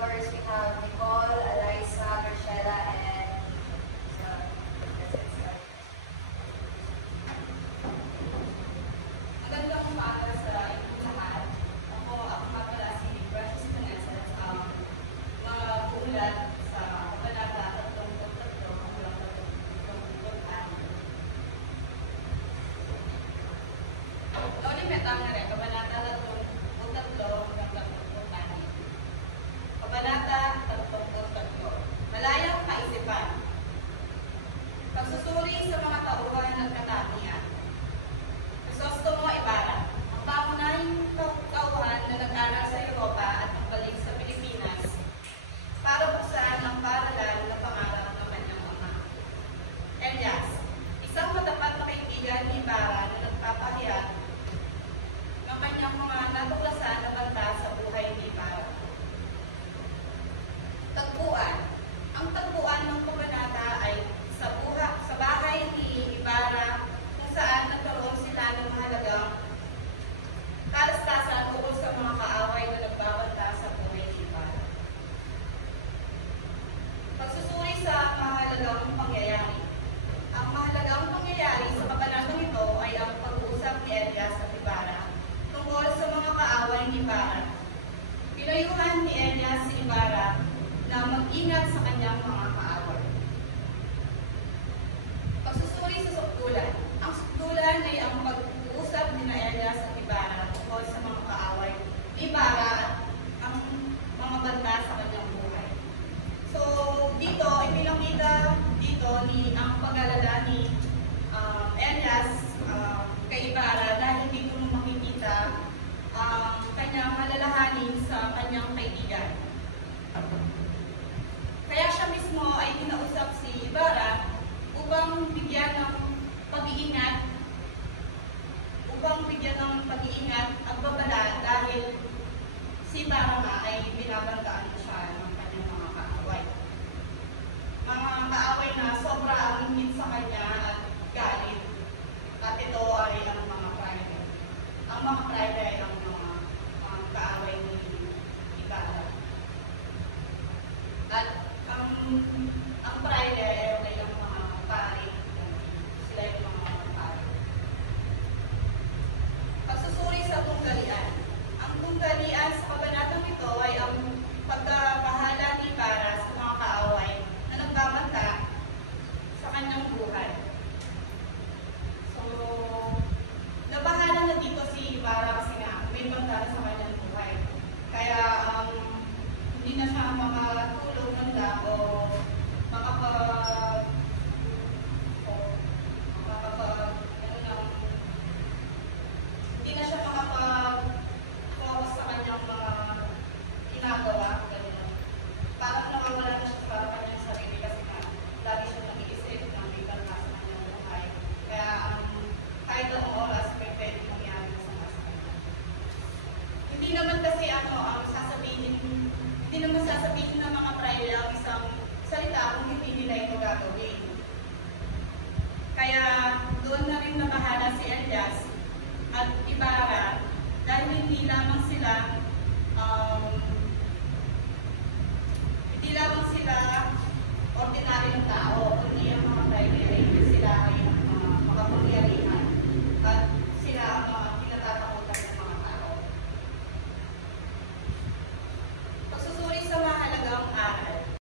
believers. We have Nicole, Eliza, Graciela, and Magandang umaga sa inyong lahat. Ako nga pala si Precious Vanessa, mag-uulat sa Kabanata 33 hanggang 34. Naulimitang na rin, Kabanata 33 hanggang 34. Kabanata 33. Malayang kaisipan. Pagsusuri sa mga tauhan ng katangian. Crisostomo Ibarra, ang pangunahing tauhan na nag-aral sa Europa at nagbalik sa Pilipinas para buksan ang paralan na pangarap ng kanyang ama. Elias, isang matapat na kaibigan ni Ibarra na nagpapahayag ng kanyang mga natuklasan na banta sa buhay ni Ibarra. Tagpuan. Ang tagpuan ng kabanata ay sa bahay ni Ibarra kung saan nagkaroon sila ng mahalagang kalastasan ukol sa mga kaaway na nagbabanta sa buhay ni Ibarra. Pagsusuri sa mahalagang pangyayari. Ang mahalagang pangyayari sa kabanatang ito ay ang pag-uusap ni Elias at Ibarra tungkol sa mga kaaway ni Ibarra. Pinayuhan ni Elias si Ibarra na mag-ingat sa kanyang mga kaaway. Pagsusuri sa sukdulan. Ang sukdulan ay ang pag-uusap ni Elias at Ibarra tungkol sa mga kaaway ni Ibarra at ang mga banta sa kanyang buhay. So, dito, ipinakita dito ang pag-alala ni Elias kay Ibarra dahil dito makikita ang kanyang malalahanin sa kanyang kaibigan. Kaya siya mismo ay kinausap si Ibarra upang bigyan ng pag-iingat at babala dahil si Ibarra nga ay binabantaan siya ng kanyang mga kaaway. Mga kaaway na sobra ang ingit sa kanya at galit. At ito ay ang mga pride. Ang mga pride ay ang mga kaaway ni Ibarra. At ang pride ay ang mga pare. Sila yung mga pare. Pagsusuri sa tunggalian. Ang tunggalian sa kabanatang ito ay ang pagkabahala ni Ibarra sa mga kaaway na nagbabanta sa kanyang buhay. So, nabahala na dito si Ibarra kasi nga may banta sa kanyang buhay. Kaya, hindi na siya makatulog ng o hindi na siya makapag-focus sa kanyang mga ginagawa. Parang nawawala na siya para kanyang sarili kasi nga lagi siya nag-iisip ng may banta sa kanyang buhay. Kaya kahit anong oras may pwede mangyari sa kanya. Hindi naman kasi hindi naman sasabihin ng mga pride ang isang salita kung hindi nila ito gagawin. Kaya doon na rin nabahala si Elias at Ibarra dahil hindi lamang sila ordinaryong tao, kundi ang mga pride